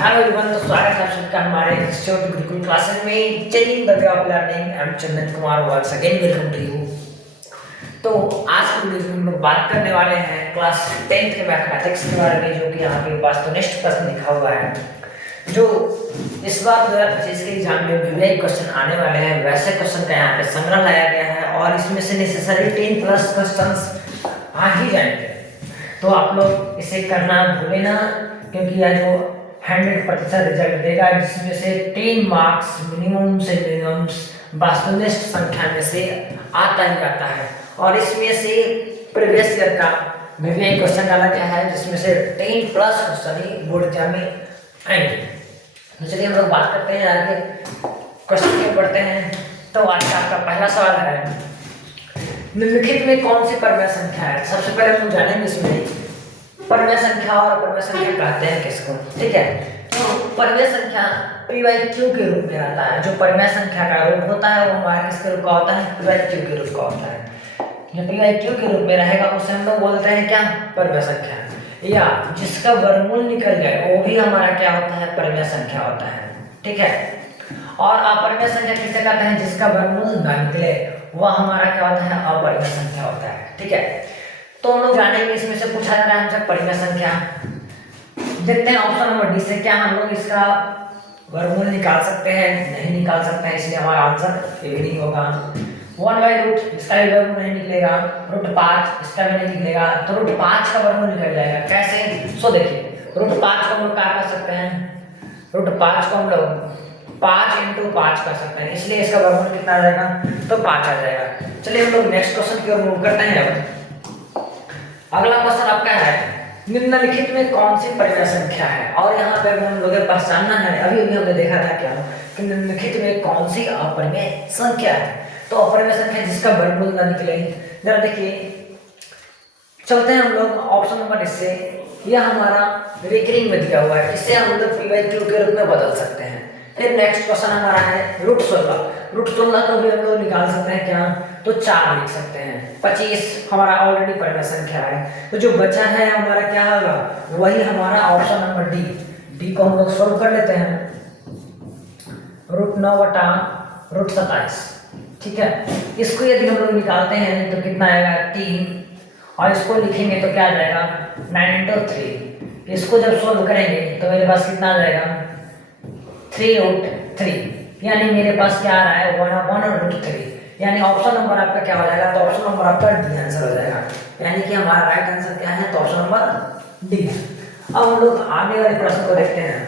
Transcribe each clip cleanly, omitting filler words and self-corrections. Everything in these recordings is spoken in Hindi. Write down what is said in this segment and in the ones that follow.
हेलो एवरीवन, तो स्वागत है आप सबका हमारे इंस्टीट्यूट गुरुकुल क्लासेस में। Changing the way of learning. I am Chandan Kumar, once again welcome to you. तो आज की वीडियो में हम लोग बात करने वाले हैं क्लास 10th के मैथमेटिक्स के बारे में, जो कि यहाँ पे पास तो नेक्स्ट प्रश्न लिखा हुआ है, जो इस बार 2025 के एग्जाम में वीवीआई क्वेश्चन आने वाले हैं। वैसे क्वेश्चन का यहाँ पे संग्रह लाया गया है और इसमें से नेसेसरी 10+ क्वेश्चंस आ ही जाएंगे। तो आप लोग इसे करना भूले ना, क्योंकि यह जो 100% रिजल्ट देगा, जिसमें से 10 मार्क्स मिनिमम से मिनिमम वास्तविक संख्या में से आता ही आता है। और इसमें से प्रीवियस ईयर का वीवीआई क्वेश्चन डाला गया है, जिसमें से 10+ क्वेश्चन ही बोर्ड एग्जाम में आएंगे। तो चलिए हम लोग बात करते हैं, आगे क्वेश्चन के बढ़ते हैं। तो आज का आपका पहला सवाल है, निम्नलिखित में कौन सी परमेय संख्या है? सबसे पहले हम जानेंगे इसमें परमेय संख्या और परमेय संख्या कहते हैं किसको। ठीक है, तो परमेय संख्या p/q के रूप में आता है। जो परमेय संख्या का रूप होता है वो हमारा किसके रूप का होता है? p/q के रूप का होता है। जो p/q के रूप में रहेगा उसे हम लोग बोलते हैं क्या? परमेय संख्या। या जिसका वर्गमूल निकल जाए वो भी हमारा क्या होता है? परमेय संख्या होता है। ठीक है, और अपरमेय संख्या किसे कहते हैं? जिसका वर्गमूल ना निकले वह हमारा क्या होता है? अपरमेय संख्या होता है। ठीक है, तो हम लोग जानेंगे इसमें से पूछा जा रहा है हमसे परमेय संख्या। देखते हैं ऑप्शन नंबर डी से, क्या हम लोग इसका वर्गमूल निकाल सकते हैं? नहीं निकाल सकते हैं, इसलिए हमारा आंसर ये भी नहीं होगा। 1/√, इसका भी वर्गमूल नहीं निकलेगा। √5, इसका भी नहीं निकलेगा। तो √5 का वर्गमूल निकल जाएगा। कैसे? सो देखिए, √5 को हम लोग क्या कर सकते हैं? √5 को हम लोग 5 × 5 कर सकते हैं, इसलिए इसका वर्गमूल कितना आ जाएगा? तो 5 आ जाएगा। चलिए हम लोग नेक्स्ट क्वेश्चन की ओर मूव करते हैं। अगला क्वेश्चन आपका है, निम्नलिखित में कौन सी परमेय संख्या है? और यहाँ पे हम लोग पहचानना है, अभी अभी हमने देखा था क्या कि निम्नलिखित में कौन सी अपरमेय संख्या है। तो अपरमेय संख्या जिसका वर्गमूल ना निकले। जरा देखिए, चलते हैं हम लोग ऑप्शन नंबर इससे। यह हमारा रिकरिंग में दिया हुआ है, इसे हम लोग p/q के रूप में बदल सकते हैं। फिर नेक्स्ट क्वेश्चन हमारा है √16। √16 को भी हम लोग निकाल सकते हैं क्या? तो 4 लिख सकते हैं। 25 हमारा ऑलरेडी परमेय संख्या है, तो जो बचा है हमारा क्या होगा? वही हमारा ऑप्शन नंबर डी को हम लोग सॉल्व कर लेते हैं। √9/√27। ठीक है, इसको यदि हम लोग निकालते हैं तो कितना आएगा? 3, और इसको लिखेंगे तो क्या आ जाएगा? 9 × 3। इसको जब सॉल्व करेंगे तो मेरे पास कितना आ जाएगा? 3√3, यानी मेरे पास क्या आ रहा है? 1/√3। यानी ऑप्शन नंबर आपका क्या हो जाएगा? तो ऑप्शन नंबर आपका डी आंसर हो जाएगा। यानी कि हमारा राइट आंसर क्या है? तो ऑप्शन नंबर डी। अब हम लोग आगे वाले प्रश्न को देखते हैं।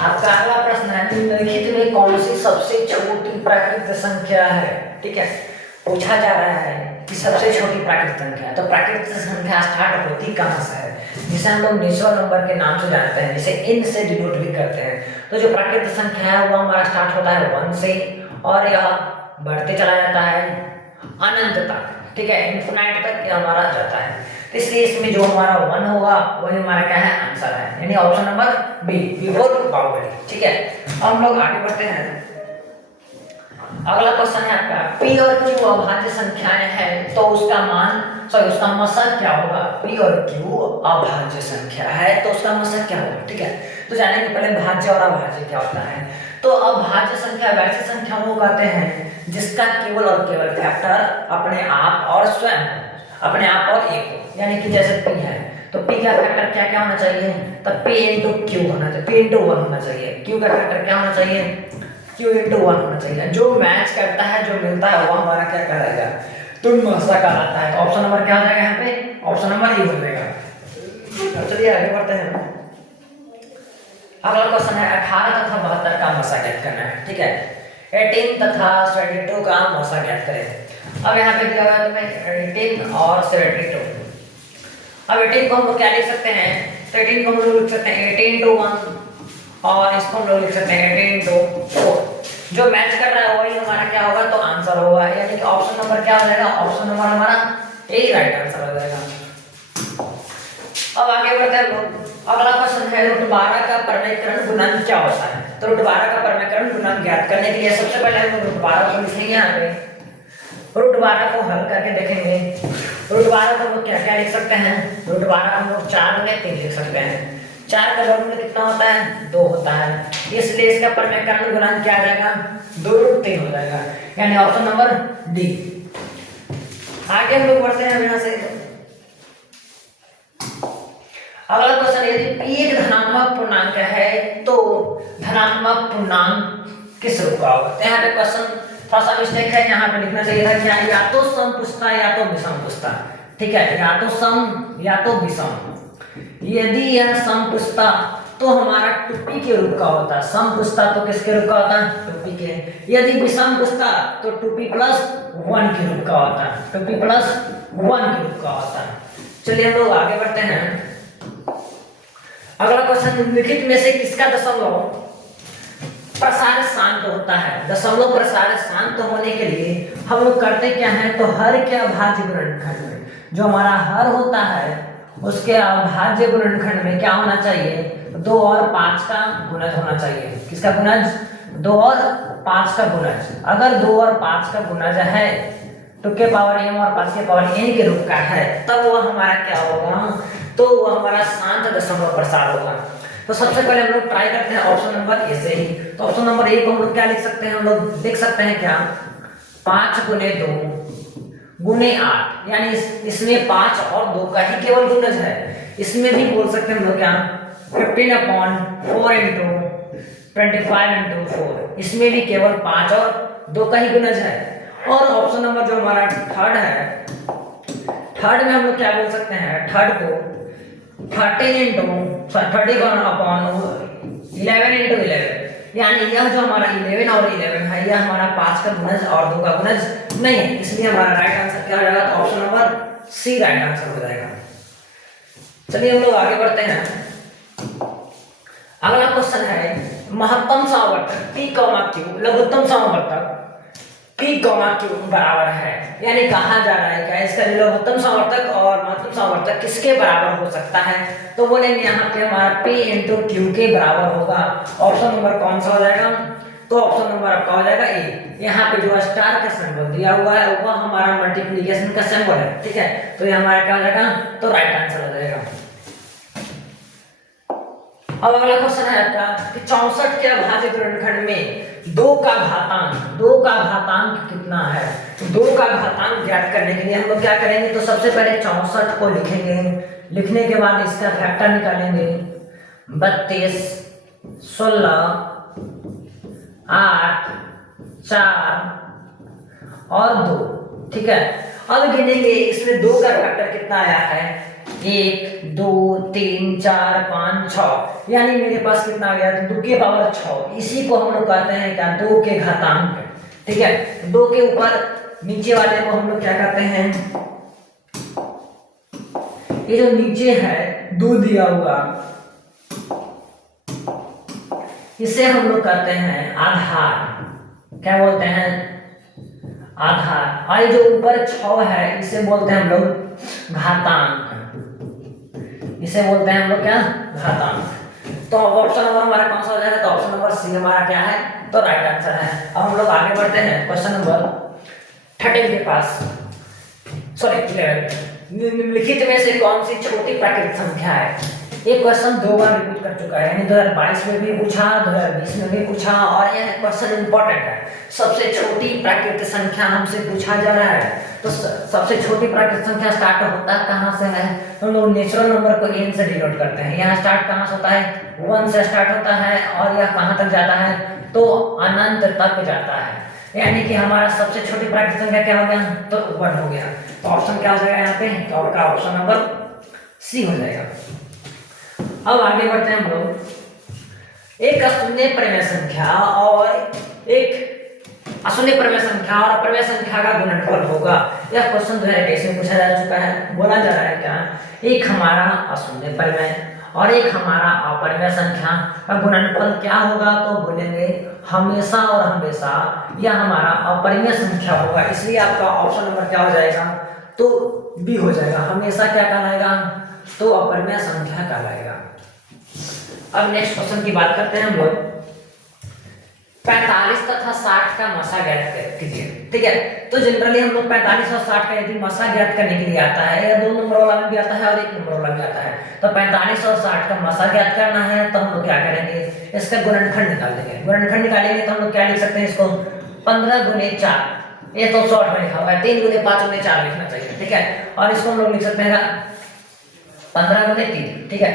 आपका अगला प्रश्न है, निम्नलिखित में कौन सी सबसे छोटी प्राकृत संख्या है? ठीक है, पूछा जा रहा है कि सबसे छोटी प्राकृत संख्या। तो प्राकृत संख्या स्टार्ट होती कहाँ से है? जिसे हम लोग नेचुरल नंबर के नाम से जानते हैं, जिसे इन से डिनोट भी करते हैं। तो जो प्राकृत संख्या है वो हमारा स्टार्ट होता है 1 से, और यह बढ़ते चला जाता है अनंत तक। ठीक है, इन्फिनाइट तक ये हमारा जाता है। तो इसलिए इसमें जो हमारा 1 होगा वही हमारा क्या है? आंसर है, यानी option number B, before boundary. ठीक है, अब हम लोग आगे बढ़ते हैं। अगला क्वेश्चन है आपका, p और q अभाज्य संख्याएं हैं, तो उसका मान उसका मशक क्या होगा? p और q अभाज्य संख्या है तो उसका मशक क्या होगा? ठीक है, तो जानेंगे पहले भाज्य और अभाज्य क्या होता है। तो अभाज्य संख्या वैसी संख्या को कहते हैं जिसका केवल और केवल फैक्टर अपने आप और स्वयं, अपने आप और एक हो। यानी कि जैसे p है तो p का फैक्टर क्या क्या होना चाहिए? तो p × q होना चाहिए, p × 1 होना चाहिए। q का फैक्टर क्या होना चाहिए? q × 1 होना चाहिए। जो मैच करता है, जो मिलता है, वो हमारा क्या कहलाएगा? तुल्य मशक कहलाता है। तो ऑप्शन नंबर क्या हो जाएगा यहाँ पे? ऑप्शन नंबर ए हो जाएगा। चलिए आगे बढ़ते हैं। अगला क्वेश्चन है, 18 तथा 72 का मशक ज्ञात करना है। ठीक है, 18 तथा 72 का मशक ज्ञात करें। अब यहाँ पे दिया हुआ है तुम्हें 18 और 72। अब 18 को हम लोग क्या लिख सकते हैं? तो 18 को हम लोग लिख सकते हैं 18 × 1, और इसको हम लोग लिख सकते हैं 18 × 4। जो मैच कर रहा है वही हमारा क्या होगा? तो आंसर होगा, यानी कि ऑप्शन नंबर क्या हो जाएगा? ऑप्शन नंबर हमारा ए राइट आंसर हो जाएगा। अब आगे बढ़ते हैं लोग। अगला क्वेश्चन है, √12 का परमेयकरण गुणन क्या होता है? तो √12 का परमेयकरण गुणन ज्ञात करने के लिए सबसे पहले हम लोग √12 को लिखेंगे। यहाँ पे √12 को हल करके देखेंगे। √12 को हम लोग क्या क्या लिख सकते हैं? √12 को हम लोग 4 में 3 लिख सकते हैं। 4 का वर्गमूल कितना होता है? 2 होता है, इसलिए इसका परमेकरण गुणांक क्या आ जाएगा? 2√3 हो जाएगा, यानी ऑप्शन नंबर डी। आगे हम लोग बढ़ते हैं यहाँ से। अगला क्वेश्चन, यदि p एक धनात्मक पूर्णांक है तो धनात्मक पूर्णांक किस रूप का होगा? यहाँ पे क्वेश्चन थोड़ा सा मिस्टेक है, यहाँ पे लिखना चाहिए था क्या, या तो सम पूछता या तो विषम पूछता। ठीक है, या तो सम या तो विषम। यदि यह सम पूछता तो हमारा टूपी के रूप का होता, सम पूछता तो किसके रूप का होता? टूपी के। यदि विषम पूछता तो टूपी प्लस 1 के रूप का होता, टूपी प्लस 1 के रूप का होता। चलिए हम लोग आगे बढ़ते हैं। अगला क्वेश्चन, निम्नलिखित में से किसका दशमलव प्रसार शांत होता है? दशमलव प्रसार शांत होने के लिए हम लोग करते क्या है, तो हर के अभाज्य गुणनखंड में जो हमारा हर होता है उसके अभाज्य गुणनखंड में क्या होना चाहिए? 2 और 5 का गुणज होना चाहिए। किसका गुणज? 2 और 5 का गुणज। अगर 2 और 5 का गुणज है 2 के पावर m और 5 के पावर n के रूप का है, तब वह हमारा क्या होगा? तो वह हमारा शांत दशमलव प्रसार होगा। तो सबसे पहले हम लोग ट्राई करते हैं ऑप्शन नंबर ए से ही। तो ऑप्शन नंबर ए को हम लोग क्या लिख सकते हैं? हम लोग लिख सकते हैं क्या, 5 × 2 × 8, यानी इसमें 5 और 2 का ही केवल गुणज है। इसमें भी बोल सकते हैं हम लोग क्या, 15/4 × 25 × 4, इसमें भी केवल 5 और 2 का ही गुणज है। और ऑप्शन नंबर जो हमारा थर्ड है, थर्ड में हम लोग क्या बोल सकते हैं, थर्ड को 11/11, यानी यह जो हमारा 11 और 11 है यह हमारा 5 का गुणज और 2 का गुणज नहीं है, इसलिए हमारा राइट आंसर क्या हो जाएगा? तो option number C right answer हो जाएगा। चलिए हम लोग आगे बढ़ते हैं। अगला क्वेश्चन है, महत्तम समावर्तक p, q लघुत्तम समावर्तक p, q बराबर है, यानी कहा जा रहा है क्या इसका लघुत्तम समावर्तक और महत्तम समावर्तक किसके बराबर हो सकता है? तो बोलेंगे यहाँ पे हमारा p × q के बराबर होगा। ऑप्शन नंबर कौन सा हो जाएगा? तो ऑप्शन नंबर आपका हो जाएगा ए। यहाँ पे जो स्टार का सिंबल दिया हुआ है वह हमारा मल्टीप्लिकेशन का सिंबल है। ठीक है, तो ये हमारा क्या हो जाएगा? तो राइट आंसर हो जाएगा। अब अगला क्वेश्चन है आपका कि 64 के अभाज्य गुणनखंड में 2 का घातांक कितना है? 2 का घातांक ज्ञात करने के लिए हम लोग क्या करेंगे, तो सबसे पहले 64 को लिखेंगे, लिखने के बाद इसका फैक्टर निकालेंगे, 32, 16, 8, 4 और 2। ठीक है, अब गिनेंगे इसमें 2 का फैक्टर कितना आया है, 1, 2, 3, 4, 5, 6, यानी मेरे पास कितना आ गया, तो 2 के पावर 6। इसी को हम लोग कहते हैं क्या, 2 के घातांक। ठीक है, 2 के ऊपर नीचे वाले को हम लोग क्या कहते हैं, ये जो नीचे है 2 दिया हुआ, इसे हम लोग कहते हैं आधार। क्या बोलते हैं? आधार। और ये जो ऊपर 6 है इसे बोलते हैं हम लोग घातांक, इसे बोलते हैं हम लोग क्या, घातांक। तो ऑप्शन नंबर हमारा कौन सा हो जाएगा? तो ऑप्शन नंबर सी हमारा क्या है, तो राइट आंसर है। अब हम लोग आगे बढ़ते हैं क्वेश्चन नंबर 13 के पास, सॉरी 11। निम्नलिखित में से कौन सी छोटी प्राकृतिक संख्या है? ये क्वेश्चन 2 बार रिपीट कर चुका है, यानी 2022 में भी पूछा, 2020 में भी पूछा, और यह क्वेश्चन इंपॉर्टेंट है। सबसे छोटी प्राकृतिक संख्या हमसे पूछा जा रहा है, तो सबसे छोटी प्राकृतिक संख्या स्टार्ट होता कहाँ से है? हम लोग नेचुरल नंबर को n से डिनोट करते हैं। यहाँ स्टार्ट कहाँ से होता है? 1 से स्टार्ट होता है, और यह कहाँ तक जाता है? तो अनंत तक जाता है, यानी कि हमारा सबसे छोटी प्राकृतिक संख्या क्या हो गया? तो 1 हो गया। तो ऑप्शन क्या हो जाएगा यहाँ पे? तो आपका ऑप्शन नंबर सी हो जाएगा। अब आगे बढ़ते हैं हम लोग। एक अशून्य परिमेय संख्या और एक अशून्य परिमेय संख्या और अपरिमेय संख्या का गुणनफल होगा। यह क्वेश्चन 2023 में पूछा जा चुका है। बोला जा रहा है क्या, एक हमारा अशून्य परिमेय और एक हमारा अपरिमेय संख्या का गुणनफल क्या होगा? तो बोलेंगे हमेशा और हमेशा यह हमारा अपरिमेय संख्या होगा। इसलिए आपका ऑप्शन नंबर क्या हो जाएगा? तो बी हो जाएगा। हमेशा क्या कहलाएगा? तो अपरिमेय संख्या कहलाएगा। अब नेक्स्ट क्वेश्चन की बात करते हैं हम लोग। 45 तथा 60 का मसा ज्ञात कीजिए। ठीक है, तो जनरली हम लोग 45 और 60 का यदि मसा ज्ञात करने के लिए आता है, या 2 नंबर वाला में भी आता है और 1 नंबर वाला में आता है, तो 45 और 60 का मसा ज्ञात करना है तो हम लोग क्या करेंगे, इसका गुणनखंड निकाल देंगे। गुणनखंड निकालेंगे तो हम लोग क्या लिख सकते हैं इसको, 15 गुने 4, ये तो शॉर्ट में लिखा हुआ है, 3 गुने 5 गुने 4 लिखना चाहिए। ठीक है, और इसको हम लोग लिख सकते हैं 15 गुने 3। ठीक है,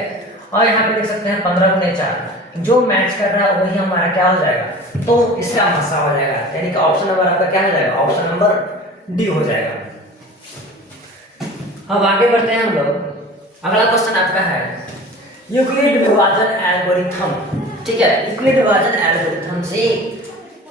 और यहाँ पे लिख सकते हैं 15 गुने 4, जो मैच कर रहा है वही हमारा क्या हो जाएगा, तो इसका मसा हो जाएगा, यानी कि ऑप्शन नंबर आपका क्या हो जाएगा, ऑप्शन नंबर डी हो जाएगा। अब आगे बढ़ते हैं हम लोग। अगला क्वेश्चन आपका है यूक्लिड विभाजन एल्गोरिथम। ठीक है, यूक्लिड विभाजन एल्गोरिथम से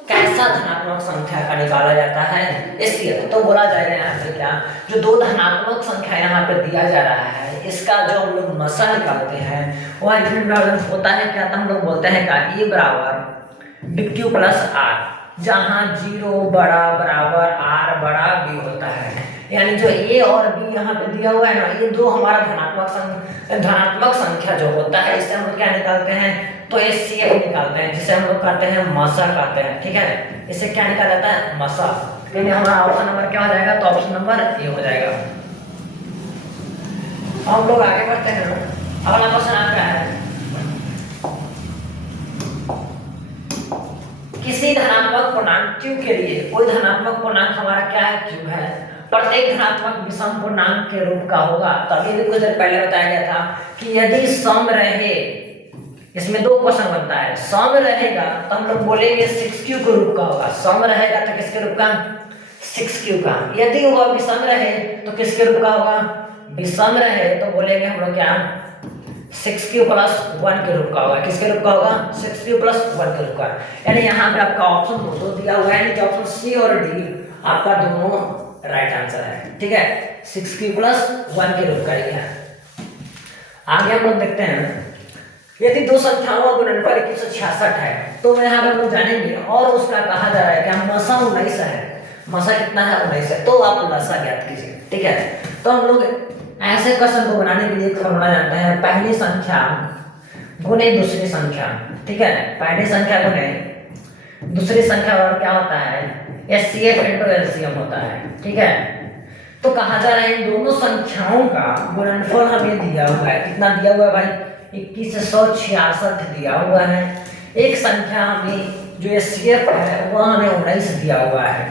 कैसा धनात्मक संख्या का निकाला जाता है, इसलिए तो बोला जाएगा यहाँ पे क्या, जो दो धनात्मक संख्या यहाँ पे दिया जा रहा है, इसका जो हम लोग मसा निकालते हैं वह यूक्लिड विभाजन होता है क्या, तो हम लोग बोलते हैं क्या, E बराबर BQ प्लस R, जहाँ 0 बड़ा बराबर R बड़ा B होता है। यानी जो A और B यहाँ पे दिया हुआ है ना, ये दो हमारा धनात्मक संख्या जो होता है, इससे हम लोग क्या निकालते हैं, तो HCF निकालते हैं, जिसे हम लोग कहते हैं मसा कहते हैं। ठीक है, इससे क्या निकाला जाता है, मसा। यानी हमारा ऑप्शन नंबर क्या हो जाएगा, तो ऑप्शन नंबर ए हो जाएगा। हम लोग आगे बढ़ते हैं। अगला क्वेश्चन आपका है किसी धनात्मक पूर्णांक q के लिए, कोई धनात्मक पूर्णांक हमारा क्या है, q है, प्रत्येक धनात्मक विषम पूर्णांक के रूप का होगा। तो अभी भी कुछ देर पहले बताया गया था कि यदि सम रहे, इसमें दो क्वेश्चन बनता है, सम रहेगा तो हम लोग बोलेंगे 6q के रूप का होगा, सम रहेगा तो किसके रूप का, 6q का। यदि वह विषम रहे तो किसके रूप का होगा, विषम रहे तो बोलेंगे हम लोग क्या, 6q प्लस 1 के रूप का होगा। किसके रूप का होगा, 6q प्लस 1 के रूप का। यानी यहाँ पे आपका ऑप्शन दो दिया हुआ है, यानी ऑप्शन सी और डी आपका दोनों राइट आंसर है। ठीक है, 6q प्लस 1 के रूप का ही है। आगे हम लोग देखते हैं यदि दो संख्याओं का गुणनफल 166 है, तो यहाँ पे हम लोग जानेंगे, और उसका कहा जा रहा है कि मसा 19 है, मसा कितना है, 19 है, तो आप लसा ज्ञात कीजिए। ठीक है, तो हम लोग ऐसे क्वेश्चन को बनाने के लिए फॉर्मूला जानते हैं, पहली संख्या गुने दूसरी संख्या। ठीक है, पहली संख्या गुने दूसरी संख्या और क्या होता है, HCF इंटू LCM होता है। ठीक है, तो कहा जा रहा है इन दोनों संख्याओं का गुणनफल हमें दिया हुआ है, कितना दिया हुआ है भाई, 2166 दिया हुआ है। एक संख्या हमें जो HCF है वह हमें 19 दिया हुआ है,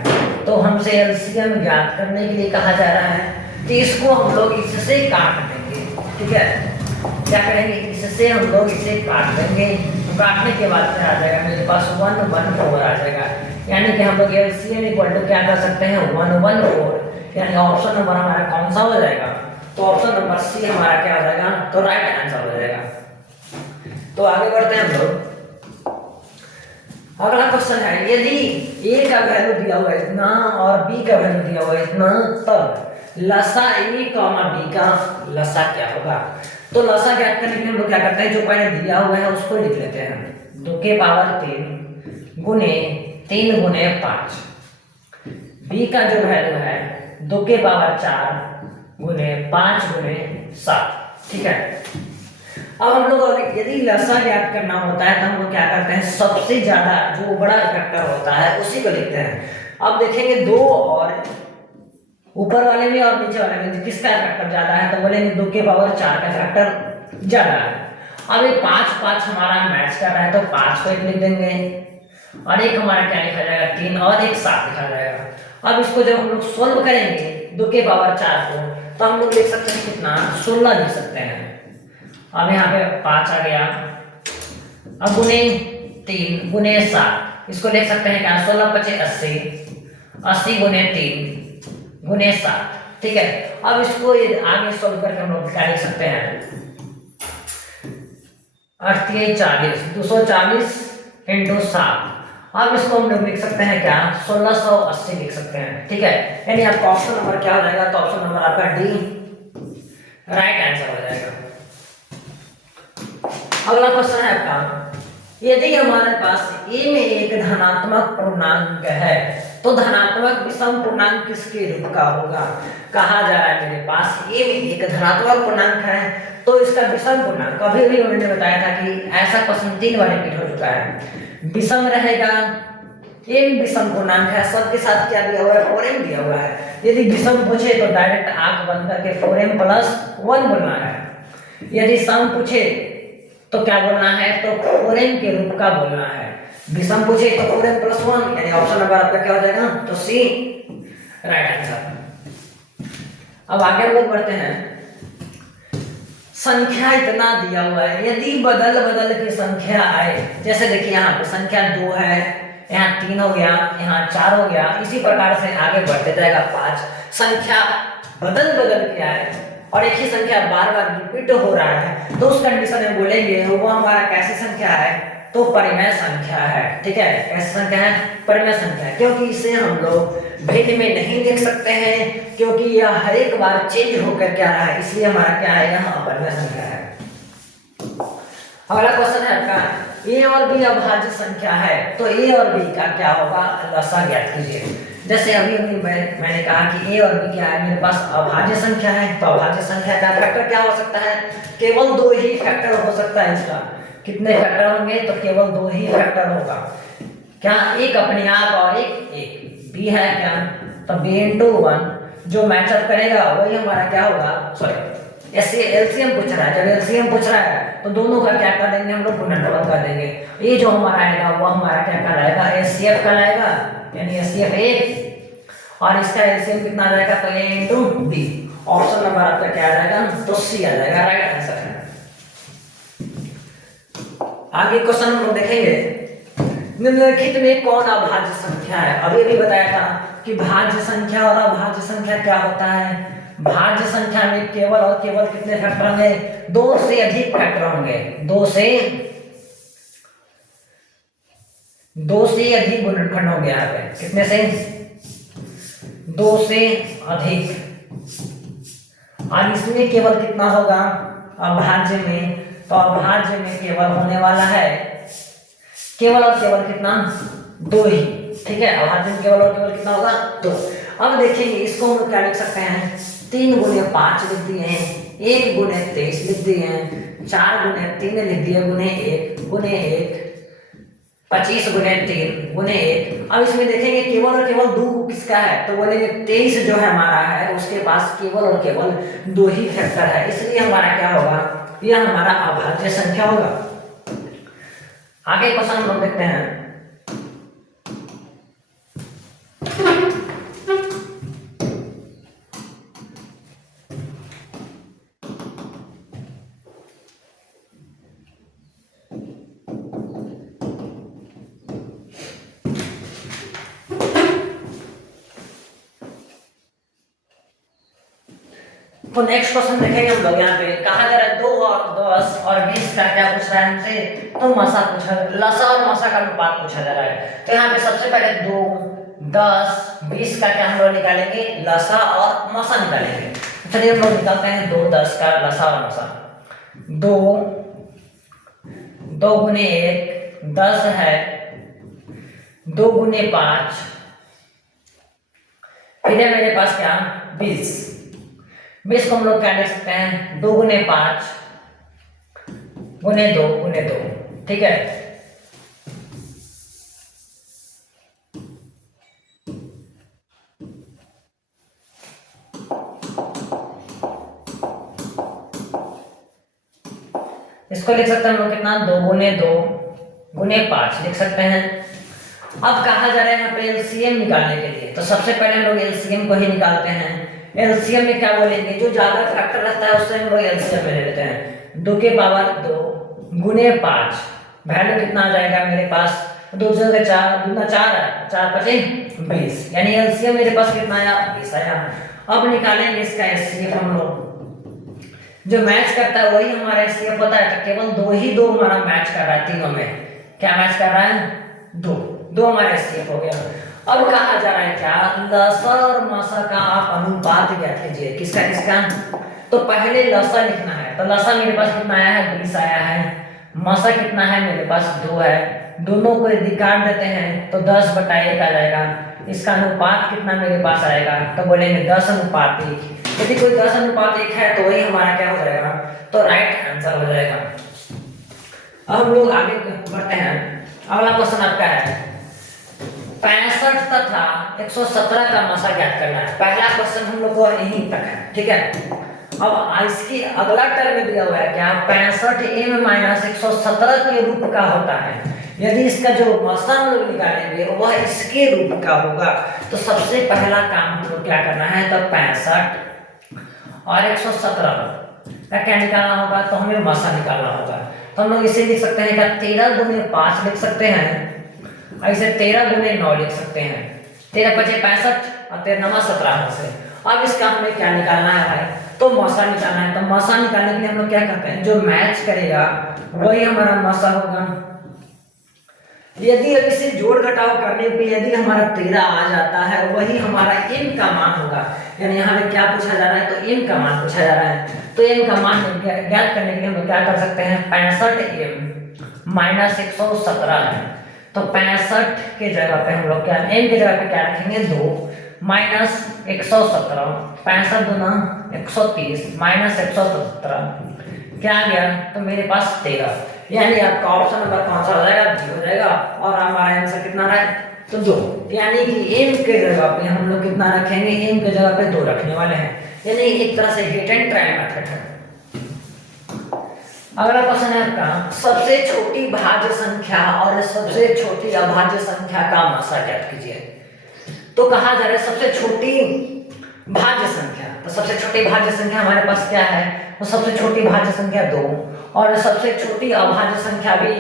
तो हमसे LCM ज्ञात करने के लिए कहा जा रहा है कि इसको हम लोग इससे काट देंगे। ठीक है, क्या करेंगे, इससे हम लोग इसे काट देंगे, तो काटने के बाद फिर आ जाएगा मेरे पास 114 आ जाएगा। यानी कि हम लोग LCM इक्वल टू क्या कर सकते हैं, 114। यानी ऑप्शन नंबर हमारा कौन सा हो जाएगा, तो ऑप्शन नंबर सी हमारा क्या हो जाएगा, तो राइट आंसर हो जाएगा। तो आगे बढ़ते हैं हम लोग। अगला क्वेश्चन है यदि A का वैल्यू दिया हुआ है इतना और B का वैल्यू दिया हुआ है इतना, तब लसा A कॉमा B का लसा क्या होगा। तो लसा ज्ञात करने के लिए हम लोग क्या करते हैं, जो पहले दिया हुआ है उसको लिख लेते हैं, 2 के पावर 3 गुने 3 गुने 5, B का जो वैल्यू है 2 के पावर 4 गुने 5 गुने 7। ठीक है, अब हम लोग यदि लसा ज्ञात करना होता है तो हम लोग क्या करते हैं, सबसे ज्यादा जो बड़ा फैक्टर होता है उसी को लिखते हैं। अब देखेंगे 2 और ऊपर वाले में और नीचे वाले में किसका फैक्टर ज्यादा है, तो बोलेंगे 2 के पावर 4 का फैक्टर ज्यादा है। अब ये 5 हमारा मैच कर रहा है तो 5 को एक लिख देंगे, और एक हमारा क्या लिखा जाएगा, 3 और एक 7 लिखा जाएगा। अब इसको जब हम लोग सोल्व करेंगे 2 के पावर 4 को, तो हम लोग लिख सकते हैं कितना, 16 लिख सकते हैं। अब यहाँ पे 5 आ गया, अब गुने 3 गुने 7, इसको लिख सकते हैं क्या, 16 25 80, 80 गुने 3 गुने 7। ठीक है, अब इसको आगे सोल्व करके हम लोग क्या लिख सकते हैं, 8 40, 240 इंटू 7। अब इसको हम लोग लिख सकते हैं क्या, 1680 लिख सकते हैं। ठीक है, यानी आपका ऑप्शन नंबर क्या हो जाएगा, तो ऑप्शन नंबर आपका डी राइट आंसर हो जाएगा। अगला क्वेश्चन है आपका यदि हमारे पास A में एक धनात्मक पूर्णांक है, तो धनात्मक विषम पूर्णांक किसके रूप का होगा। कहा जा रहा है मेरे पास A में एक धनात्मक पूर्णांक है, तो इसका विषम पूर्णांक, अभी भी मैंने बताया था कि ऐसा क्वेश्चन 3 बार रिपीट हो चुका है। विषम रहेगा, एम विषम पूर्णांक है, सबके साथ क्या दिया हुआ है, 4m दिया हुआ है। यदि विषम पूछे तो डायरेक्ट आंख बंद करके 4m प्लस 1 बोलना है। यदि सम पूछे तो क्या बोलना है, तो 4m के रूप का बोलना है। विषम पूछे तो 4m प्लस 1, यानी ऑप्शन नंबर आपका क्या हो जाएगा, तो सी राइट आंसर। अब आगे हम लोग बढ़ते हैं। संख्या इतना दिया हुआ है, यदि बदल बदल की संख्या आए, जैसे देखिए यहाँ पे संख्या 2 है, यहाँ 3 हो गया, यहाँ 4 हो गया, इसी प्रकार से आगे बढ़ते जाएगा 5। संख्या बदल बदल के आए और एक ही संख्या बार बार रिपीट हो रहा है, तो उस कंडीशन में बोलेंगे वो हमारा कैसी संख्या है, तो परिमेय संख्या है। ठीक है, कैसी संख्या है, परिमेय संख्या, क्योंकि इसे हम लोग भिन्न में नहीं लिख सकते हैं, क्योंकि यह हर एक बार चेंज होकर क्या रहा है, इसलिए हमारा क्या है, यहाँ अपरिमेय संख्या है। अगला क्वेश्चन है आपका, ए और बी अभाज्य संख्या है, तो ए और बी का क्या होगा, लसा ज्ञात कीजिए। जैसे अभी मैंने कहा कि ए और बी क्या है, मेरे पास अभाज्य संख्या है, तो अभाज्य संख्या का फैक्टर क्या हो सकता है, केवल 2 ही फैक्टर हो सकता है इसका। कितने फैक्टर होंगे, तो केवल 2 ही फैक्टर होगा। क्या, एक अपने आप और एक बी है क्या, तो b × 1 जो मैचअप करेगा वही हमारा क्या होगा, सॉरी ऐसे एलसीएम पूछ रहा है, जब एलसीएम पूछ रहा है तो दोनों का क्या कर देंगे हम लोग, गुणनफल कर देंगे। ये जो हमारा आएगा वो हमारा क्या कहलाएगा, एचसीएफ कहलाएगा, यानी एचसीएफ 1, और इसका एलसीएम कितना आ जाएगा, तो a × b। ऑप्शन नंबर आपका क्या आ जाएगा, तो सी आ जाएगा, राइट आंसर है। आगे क्वेश्चन हम लोग देखेंगे, निम्नलिखित में कौन अभाज्य संख्या है। अभी भी बताया था कि भाज्य संख्या और अभाज्य संख्या क्या होता है। भाज्य संख्या में केवल और केवल कितने फैक्टर होंगे, 2 से अधिक फैक्टर होंगे, 2 से अधिक गुणनखंड होंगे। यहाँ पे कितने से, 2 से अधिक, और इसमें केवल कितना होगा अभाज्य में, तो अभाज्य में केवल होने वाला है केवल और केवल कितना, 2 ही। ठीक है, अभाज्य में केवल और केवल कितना होगा, 2। अब देखेंगे इसको हम लोग क्या लिख सकते हैं, 3 × 5 लिख दिए हैं, 1 × 23 लिख दिए हैं, 4 × 3 लिख दिए, × 1 × 1 25 × 3 × 1। अब इसमें देखेंगे केवल और केवल 2 किसका है, तो बोलेंगे 23 जो है हमारा है, उसके पास केवल और केवल 2 ही फैक्टर है, इसलिए हमारा क्या होगा, यह हमारा अभाज्य संख्या होगा। आगे क्वेश्चन हम लोग देखते हैं। तो नेक्स्ट क्वेश्चन देखेंगे हम लोग। यहाँ पे कहा जा रहा है 2 और 10 और 20 का क्या पूछ रहा है हमसे, तो मसा पूछा, लसा और मसा का अनुपात पूछा जा रहा है। तो यहाँ पे सबसे पहले 2, 10, 20 का क्या हम लोग निकालेंगे, लसा और मसा निकालेंगे। चलिए हम लोग निकालते हैं 2, 10 का लसा और मसा। 2 × 1 10 है, 2 × 5, फिर है मेरे पास क्या 20। 20 को हम लोग क्या लिख सकते हैं, 2 × 5 × 2 × 2। ठीक है, इसको लिख सकते हैं हम लोग कितना, 2 × 2 × 5 लिख सकते हैं। अब कहा जा रहा है यहाँ पे एलसीएम निकालने के लिए, तो सबसे पहले हम लोग एलसीएम को ही निकालते हैं। एलसीएम में क्या बोलेंगे, जो ज्यादा फैक्टर रहता है उससे हम लोग एलसीएम में ले लेते हैं। 2 की पावर 2 × 5, वैल्यू कितना आ जाएगा मेरे पास, 2 जगह 4, 2 4 है, 4 5 20, यानी एलसीएम मेरे पास कितना आया, 20 आया। अब निकालेंगे इसका एचसीएफ हम लोग, जो मैच करता है वही हमारा एचसीएफ होता है। तो केवल 2 हमारा मैच कर रहा है, तीनों में क्या मैच कर रहा है, 2 हमारा एचसीएफ हो गया। अब कहा जा रहा है क्या, लसा और मसा का आप अनुपात ज्ञात कीजिए। किसका किसका, तो पहले लसा लिखना है, तो लसा मेरे पास कितना आया है, 20 आया है। मसा कितना है मेरे पास, 2 है। दोनों को यदि काट देते हैं तो 10/1 आ जाएगा। इसका अनुपात कितना मेरे पास आएगा, तो बोलेंगे 10:1। यदि कोई 10:1 है तो वही हमारा क्या हो जाएगा, तो राइट आंसर हो जाएगा। अब हम लोग आगे बढ़ते हैं। अगला क्वेश्चन आपका है 65 तथा 117 का मसा ज्ञात करना है। पहला क्वेश्चन हम लोग को यहीं तक है, ठीक है। अब इसकी अगला टर्म दिया हुआ है क्या, 65m माइनस 117 के रूप का होता है। यदि इसका जो मसा हम लोग निकालेंगे वह इसके रूप का होगा, तो सबसे पहला काम हम लोग क्या करना है, तो 65 और 117 का क्या निकालना होगा, तो हमें मसा निकालना होगा। तो हम लोग इसे लिख सकते हैं क्या, 13 गुने 5 लिख सकते हैं, ऐसे 13 गुने 9 लिख सकते हैं। 13 × 5 = 65 और 13 × 9 = 17 से। अब इसका हमें क्या निकालना है भाई, तो मसा निकालना है। तो मसा निकालने के लिए हम लोग क्या करते हैं, जो मैच करेगा वही हमारा मसा होगा। यदि इसे जोड़ घटाव करने पे यदि हमारा 13 आ जाता है, वही हमारा n का मान होगा। यानी यहाँ पे क्या पूछा जा रहा है, तो n का मान पूछा जा रहा है। तो n का मान ज्ञात करने के लिए हम लोग क्या कर सकते हैं, 65m माइनस 117 है। तो 65 के जगह पे हम लोग क्या, n के जगह पे क्या रखेंगे, 2 माइनस 117, 65 दूना 130 माइनस 117 क्या आ गया, तो मेरे पास 13। यानी आपका ऑप्शन नंबर कौन सा हो जाएगा, बी हो जाएगा। और हमारा आंसर कितना रहा है, तो 2। यानी कि m के जगह पे हम लोग कितना रखेंगे, m के जगह पे 2 रखने वाले हैं। यानी एक तरह से हिट एंड ट्राई मेथड है। अगला क्वेश्चन है आपका, सबसे छोटी भाज्य संख्या और सबसे छोटी अभाज्य संख्या का मसा ज्ञात कीजिए। तो कहा जा रहा है सबसे छोटी भाज्य संख्या, तो सबसे छोटी भाज्य संख्या हमारे पास क्या है, तो सबसे छोटी भाज्य संख्या 2 और सबसे छोटी अभाज्य संख्या भी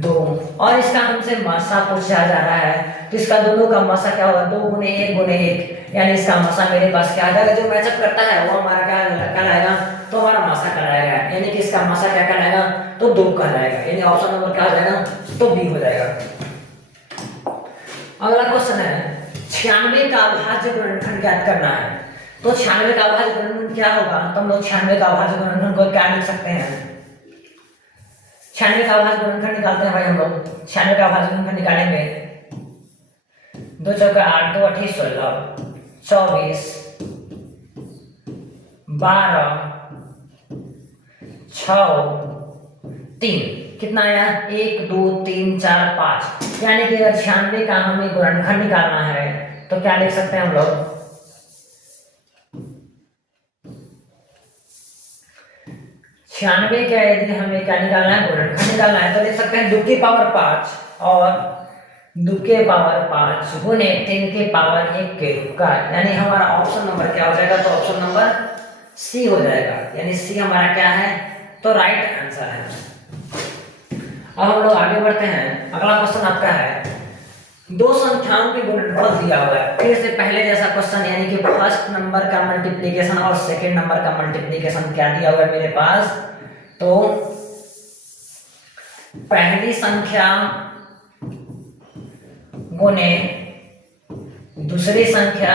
2, और इसका हमसे मसा पूछा जा रहा है। तो इसका दोनों का मसा क्या होगा, 2 × 1 × 1, यानी इसका मसा मेरे पास क्या आ जाएगा, जो मैचअप करता है वो हमारा क्या कहलाएगा, तो हमारा मसा कहलाएगा। यानी कि इसका मसा क्या कहलाएगा, तो 2 कहलाएगा। यानी ऑप्शन नंबर क्या हो जाएगा, तो बी हो जाएगा। अगला क्वेश्चन है 96 का अभाज्य गुणनखंड ज्ञात करना है। तो 96 का अभाज्य गुणनखंड क्या होगा, तो हम लोग 96 का अभाज्य गुणनखंड को क्या लिख सकते हैं, 96 का अभाज्य गुणनखंड निकालते हैं भाई हम लोग। 96 का अभाज्य गुणनखंड निकालेंगे, 2 × 4 = 8, 2 × 8 = 16, 24, 12, 6, 3 कितना आया, 1 2 3 4 5। यानी कि अगर 96 का हमें गुणनखंड निकालना है तो क्या लिख सकते हैं हम लोग, 96 का यदि हमें क्या निकालना है, गुणनखंड निकालना है, तो लिख सकते हैं 2 की पावर 5 और 2 के पावर 5 गुने 3 के पावर 1 के रूप का। यानी हमारा ऑप्शन नंबर क्या हो जाएगा, तो ऑप्शन नंबर सी हो जाएगा। यानी सी हमारा क्या है, तो राइट आंसर है। अब हम लोग आगे बढ़ते हैं। अगला क्वेश्चन आपका है, 2 संख्याओं के गुणनफल दिया हुआ है। फिर से पहले जैसा क्वेश्चन, यानी कि फर्स्ट नंबर का मल्टीप्लिकेशन और सेकंड नंबर का मल्टीप्लिकेशन क्या दिया हुआ है मेरे पास, तो पहली संख्या गुने दूसरी संख्या,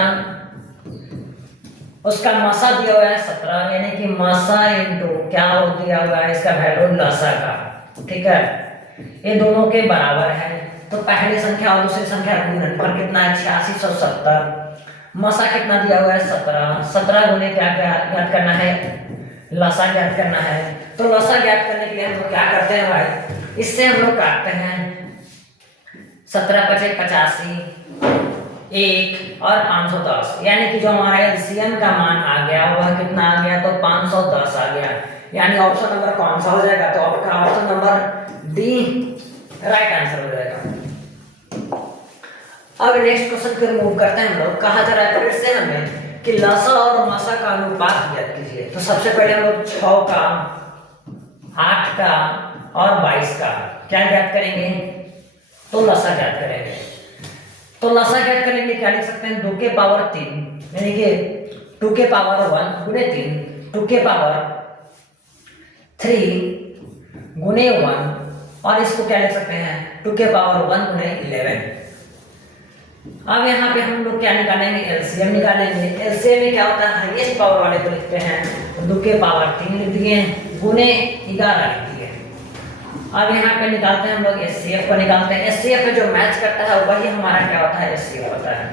उसका मसा दिया हुआ है 17, यानी कि मसा इंटू क्या हो दिया हुआ है, इसका वैल्यू लसा का, ठीक है। ये दोनों के बराबर है। तो पहली संख्या और दूसरी संख्या का गुणनफल कितना है, 8670। मसा कितना दिया हुआ है, 17। 17 गुने क्या ज्ञात करना है, लसा ज्ञात करना है। तो लसा ज्ञात करने के लिए हम लोग क्या करते हैं भाई, इससे हम लोग काटते हैं, 17 × 5 = 85, 1 और 510। यानी कि जो हमारा एलसीएम का मान आ गया वह कितना आ गया, तो 510 आ गया। यानी ऑप्शन नंबर कौन सा हो जाएगा, तो आपका option number D right answer हो जाएगा। अब नेक्स्ट क्वेश्चन को मूव करते हैं हम लोग। कहा जा रहा है फिर से हमें कि लसा और मसा का अनुपात ज्ञात कीजिए। तो सबसे पहले हम लोग 6 का, 8 का और 22 का क्या ज्ञात करेंगे, तो लसा ज्ञात करेंगे। तो लसा ज्ञात करने के लिए क्या लिख सकते हैं, 2 के पावर 3, यानी कि 2 के पावर 1 गुने 3, 2 के पावर 3 गुने 1, और इसको क्या लिख सकते हैं, 2 के पावर 1 गुने 11। अब यहाँ पे हम लोग क्या निकालेंगे, एलसीएम निकालेंगे। एलसीएम में क्या होता है, हाईएस्ट पावर वाले को लिखते हैं, तो 2 के पावर 3 लिख दिए गुने 11 लिख दिए। अब यहाँ पे निकालते हैं हम लोग एचसीएफ को निकालते हैं। एचसीएफ में जो मैच करता है वही हमारा क्या होता है, एचसीएफ होता है।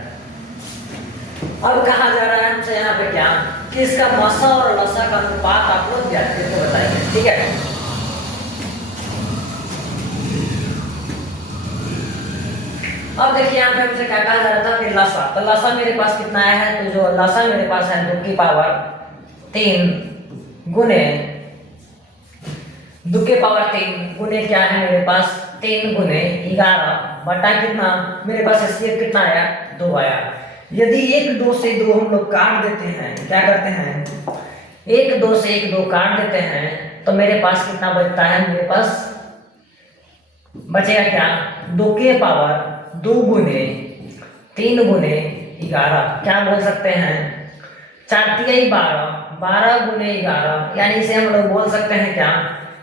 अब कहा जा रहा है हमसे यहाँ पे क्या, कि इसका मसा और लसा का अनुपात आप लोग ज्ञात करके बताइए, ठीक है। अब देखिए यहाँ पे हमसे क्या कहा जा रहा था कि लसा, तो लसा मेरे पास कितना आया है, तो जो लसा मेरे पास है 2 की पावर 3 गुने 2 के पावर 3 गुने क्या है मेरे पास 3 गुने 11 बटा कितना मेरे पास एचसीएफ कितना आया 2 आया। यदि 1 2 से 2 हम लोग काट देते हैं, क्या करते हैं 1 2 से 1 2 काट देते हैं, तो मेरे पास कितना बचता है, मेरे पास बचेगा क्या 2 के पावर 2 गुने 3 गुने 11, क्या बोल सकते हैं 4 तिहाई 12 12 गुने 11, यानी इसे हम लोग बोल सकते हैं क्या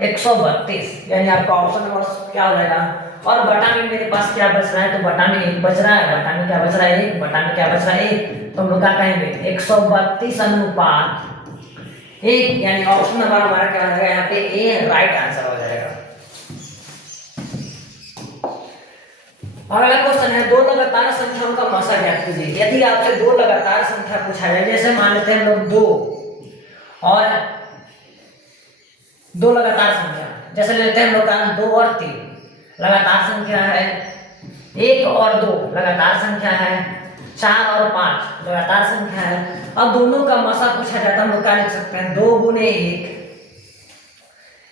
132, यानी आपका ऑप्शन नंबर क्या हो जाएगा। और बटा में मेरे पास क्या बच रहा है, तो बटा में 1 बच रहा है, बटा में क्या बच रहा है 1, बटा में क्या बच रहा है 1, तो हम लोग क्या कहेंगे 132 अनुपात 1, यानी ऑप्शन नंबर हमारा क्या हो जाएगा यहाँ पे ए राइट आंसर हो जाएगा। अगला क्वेश्चन है दो लगातार संख्याओं का मसा ज्ञात कीजिए। यदि आपसे दो लगातार संख्या पूछा जाए, जैसे मान लेते हैं हम लोग 2 और 2 लगातार संख्या, जैसे लेते हैं हम लोग का 2 और 3 लगातार संख्या है, 1 और 2 लगातार संख्या है, 4 और 5 लगातार संख्या है। अब दोनों का मसा पूछा जाता है, हम लोग क्या लिख सकते हैं 2 गुने 1,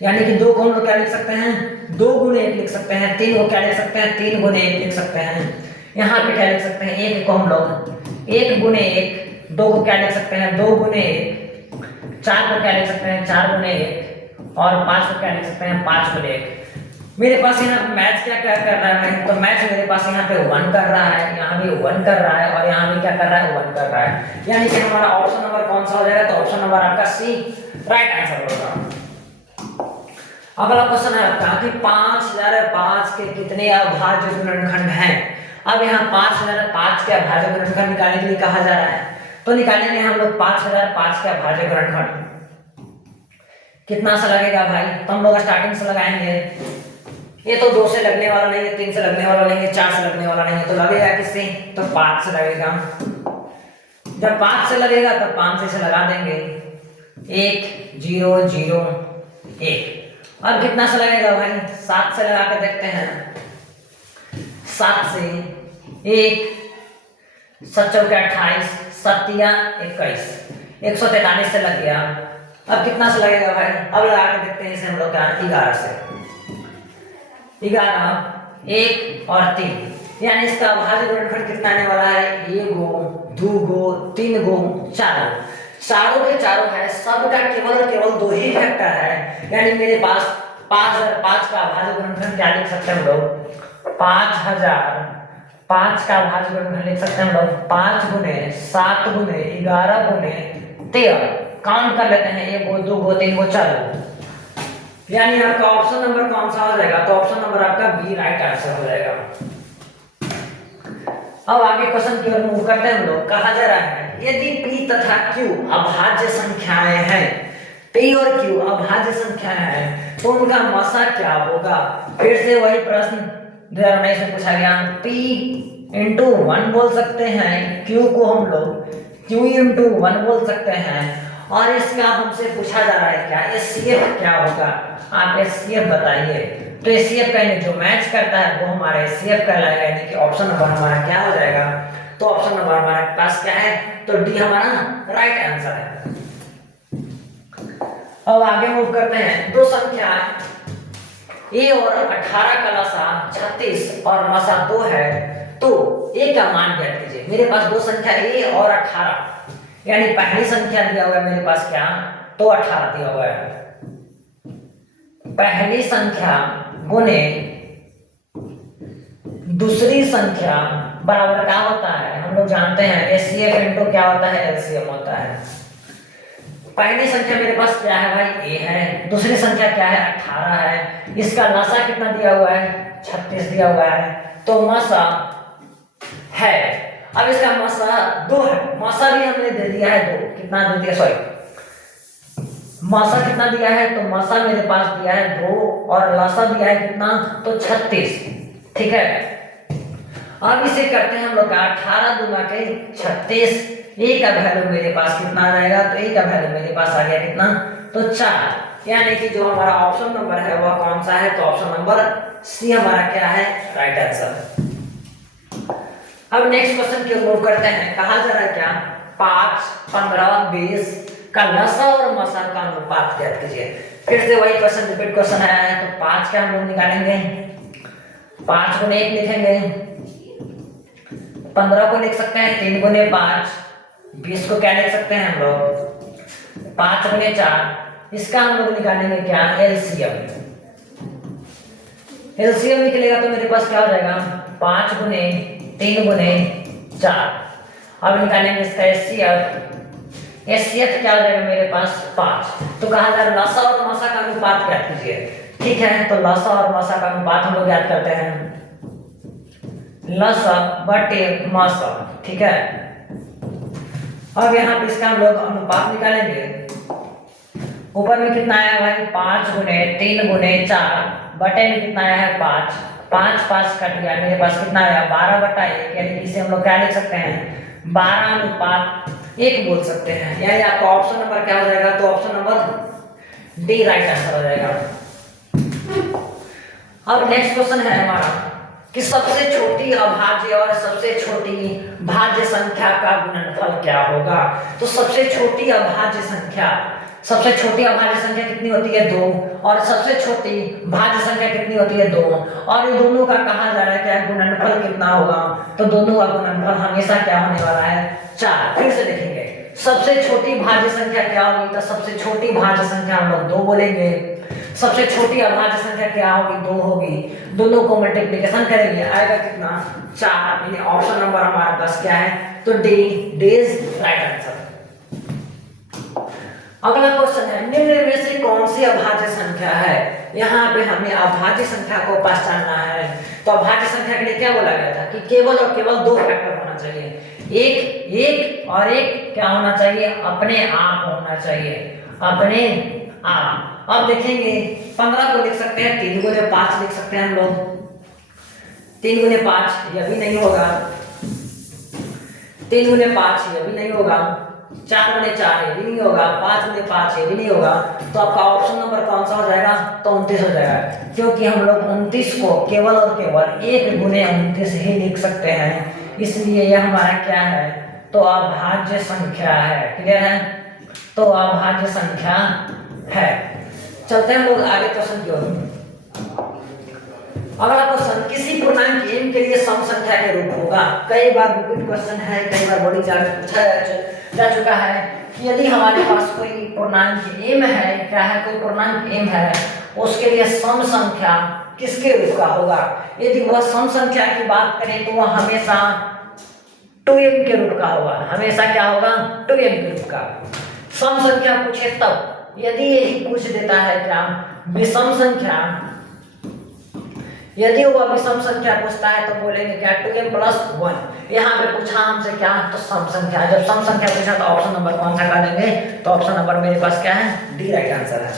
यानी कि 2 को हम लोग क्या लिख सकते हैं 2 गुने 1 लिख सकते हैं, 3 को क्या लिख सकते हैं 3 गुने 1 लिख सकते हैं। यहाँ पे क्या लिख सकते हैं 1 को हम लोग 1 गुने 1, 2 को क्या लिख सकते हैं 2 गुने 1, 4 को क्या लिख सकते हैं 4 गुने 1 और 5 को क्या लिख सकते हैं 5 गुने 1। मेरे पास यहाँ मैच क्या क्या कर रहा है, तो मैच मेरे पास यहाँ पे 1 कर रहा है, यहाँ भी 1 कर रहा है और यहाँ भी क्या कर रहा है 1 कर रहा है, यानी कि हमारा ऑप्शन नंबर कौन सा हो जाएगा, तो ऑप्शन नंबर आपका सी राइट आंसर होगा। अगला क्वेश्चन है आपका कि 5005 के कितने अभाज्य गुणनखंड हैं। अब यहाँ 5005 के अभाज्य गुणनखंड निकालने के लिए कहा जा रहा है, तो निकालेंगे हम लोग 5005 के अभाज्य गुणनखंड। कितना सा लगेगा भाई, तो हम लोग स्टार्टिंग से लगाएंगे। ये तो 2 से लगने वाला नहीं है, 3 से लगने वाला नहीं है, 4 से लगने वाला नहीं है, तो लगेगा किससे, तो 5 से लगेगा। जब 5 से लगेगा तो 5 से लगा देंगे 1 0 0 1। अब कितना से लगेगा भाई, 7 से लगा के देखते हैं। 7 से 1 7 चौके 28 7 या 21 143 से लग गया। अब कितना से लगेगा भाई, अब लगा के देखते हैं इसे हम लोग क्या 11 से 11 1 और 3, यानी इसका अभाज्य गुणनखंड कितना आने वाला है 1 2 3 4, चारों के चारों है, सबका केवल 2 ही फैक्टर है, यानी मेरे पास 5005 का अभाज्य गुणनखंड क्या लिख सकते हैं हम लोग 5005 का अभाज्य गुणनखंड लिख सकते हैं हम लोग 5 गुने 7 गुने 11 गुने 13, काउंट कर लेते हैं 1 2 3 4, यानी आपका ऑप्शन नंबर कौन सा हो जाएगा, तो ऑप्शन नंबर आपका बी राइट आंसर हो जाएगा। अब आगे क्वेश्चन की ओर मूव करते हैं हम लोग। कहा जा रहा है यदि P तथा Q अभाज्य संख्याएं हैं, P और Q अभाज्य संख्याएं हैं, तो उनका मसा क्या होगा। फिर से वही प्रश्न 2019 में पूछा गया। P इंटू 1 बोल सकते हैं, Q को हम लोग Q इंटू 1 बोल सकते हैं, और इसका हमसे पूछा जा रहा है क्या एचसीएफ क्या होगा, आप एचसीएफ बताइए। तो एचसीएफ का जो मैच करता है वो हमारा एचसीएफ कहलाएगा, यानी कि ऑप्शन नंबर हमारा क्या हो जाएगा, तो ऑप्शन नंबर हमारे पास क्या है, तो डी हमारा राइट आंसर है। अब आगे मूव करते हैं। दो संख्या a और 18 का लसा 36 और मसा 2 है, तो a का मान ज्ञात कीजिए। मेरे पास दो संख्या a और 18, यानी पहली संख्या दिया हुआ है मेरे पास क्या, तो 18 दिया हुआ है। पहली संख्या गुने दूसरी संख्या बराबर क्या होता है, हम लोग जानते हैं एचसीएफ इनटू क्या होता है, एलसीएम होता है। पहली संख्या मेरे पास क्या है भाई, a है, दूसरी संख्या क्या है 18 है, इसका लसा कितना दिया हुआ है 36 दिया हुआ है, तो मसा है। अब इसका मसा 2 है, मसा भी हमने दे दिया है 2, कितना दे दिया, सॉरी मसा कितना दिया है, तो मसा मेरे पास दिया है 2 और लसा दिया है कितना, तो 36, ठीक है। अब इसे करते हैं हम लोग 18 दूना के 36, a का वैल्यू मेरे पास कितना आ जाएगा, तो a का वैल्यू मेरे पास आ गया कितना, तो 4, यानी कि जो हमारा ऑप्शन नंबर है वह कौन सा है, तो ऑप्शन नंबर सी हमारा क्या है, राइट आंसर। अब नेक्स्ट क्वेश्चन की ओर मूव करते हैं। कहा जा रहा है क्या, 5, 15, 20 का लसा और मसा का अनुपात ज्ञात कीजिए। फिर से वही क्वेश्चन, रिपीट क्वेश्चन आया है। तो 5 का हम लोग निकालेंगे, 5 गुने 1 लिखेंगे, 15 को लिख सकते हैं 3 गुने 5, 20 को क्या लिख सकते हैं हम लोग 5 गुने 4। इसका हम लोग निकालेंगे क्या, एलसीएम। एलसीएम निकलेगा तो मेरे पास क्या हो जाएगा, 5 गुने 3 गुने 4। अब निकालेंगे इसका एचसीएफ। एचसीएफ क्या हो जाएगा मेरे पास 5। तो कहा जा रहा है लसा और मसा का अनुपात ज्ञात कीजिए। ठीक है, तो लसा और मसा का अनुपात हम लोग ज्ञात करते हैं, लसा बटे मसा। ठीक है, अब यहाँ पे इसका हम लोग अनुपात निकालेंगे। ऊपर में कितना आया भाई, 5 गुने 3 गुने 4, बटे में कितना आया है 5, 5 कट गया, मेरे पास कितना आया 12 बटा 1। यानी कि इसे हम लोग क्या लिख सकते हैं, 12:1 बोल सकते हैं। यानी आपका ऑप्शन नंबर क्या हो जाएगा, तो option number D right answer हो जाएगा। अब नेक्स्ट क्वेश्चन है हमारा कि सबसे छोटी अभाज्य और सबसे छोटी भाज्य संख्या का गुणनफल क्या होगा। तो सबसे छोटी अभाज्य संख्या, सबसे छोटी अभाज्य संख्या कितनी होती है 2, और सबसे छोटी भाज्य संख्या कितनी होती है 2, और ये दोनों का कहा जा रहा है क्या, गुणनफल कितना होगा। तो दोनों का गुणनफल हमेशा क्या होने वाला है, 4। फिर से देखेंगे, सबसे छोटी भाज्य संख्या क्या होगी, तो सबसे छोटी भाज्य संख्या हम लोग 2 बोलेंगे। सबसे छोटी अभाज्य संख्या क्या होगी, 2 होगी। दोनों को मल्टीप्लिकेशन करेंगे, आएगा कितना 4। यानी ऑप्शन नंबर हमारे पास क्या है, तो डी इज राइट आंसर। अगला क्वेश्चन है, निम्न में से कौन सी अभाज्य संख्या है। यहाँ पे हमें अभाज्य संख्या को पहचानना है। तो अभाज्य संख्या के लिए क्या बोला गया था कि केवल और केवल 2 फैक्टर होना चाहिए। एक और एक क्या होना चाहिए, अपने आप होना चाहिए, अपने आप। अब देखेंगे 15 को लिख सकते हैं 3 गुने 5 लिख सकते हैं हम लोग। 3 गुने 5 यह भी नहीं होगा, 3 गुने 5 यह भी नहीं होगा, 4 गुने 4 ये भी नहीं होगा, 5 गुने 5 ये भी नहीं होगा। तो आपका ऑप्शन नंबर कौन सा हो जाएगा, तो 29 हो जाएगा। क्योंकि हम लोग 29 को केवल और केवल 1 गुने 29 ही लिख सकते हैं, इसलिए यह हमारा क्या है, तो अभाज्य संख्या है। क्लियर है, तो अभाज्य संख्या है। चलते हैं लोग आगे क्वेश्चन की ओर। अगला क्वेश्चन, किसी पूर्णांक m के लिए सम संख्या के रूप होगा। कई बार रिपीट क्वेश्चन है, कई बार बड़ी जाकर पूछा जा चुका है कि यदि हमारे पास कोई पूर्णांक m है, क्या है, कोई पूर्णांक m है, उसके लिए सम संख्या किसके रूप का होगा। यदि वह सम संख्या की बात करें तो वह हमेशा 2m के रूप का होगा। हमेशा क्या होगा, 2m के रूप का। सम संख्या पूछे तब, यदि यही पूछ देता है क्या, विषम संख्या, यदि वो विषम संख्या पूछता है तो बोलेंगे क्या, 2m + 1। यहाँ पे पूछा हमसे क्या, तो सम संख्या। जब सम संख्या पूछा तो ऑप्शन नंबर कौन सा कर देंगे, तो ऑप्शन नंबर मेरे पास क्या है, डी राइट आंसर है।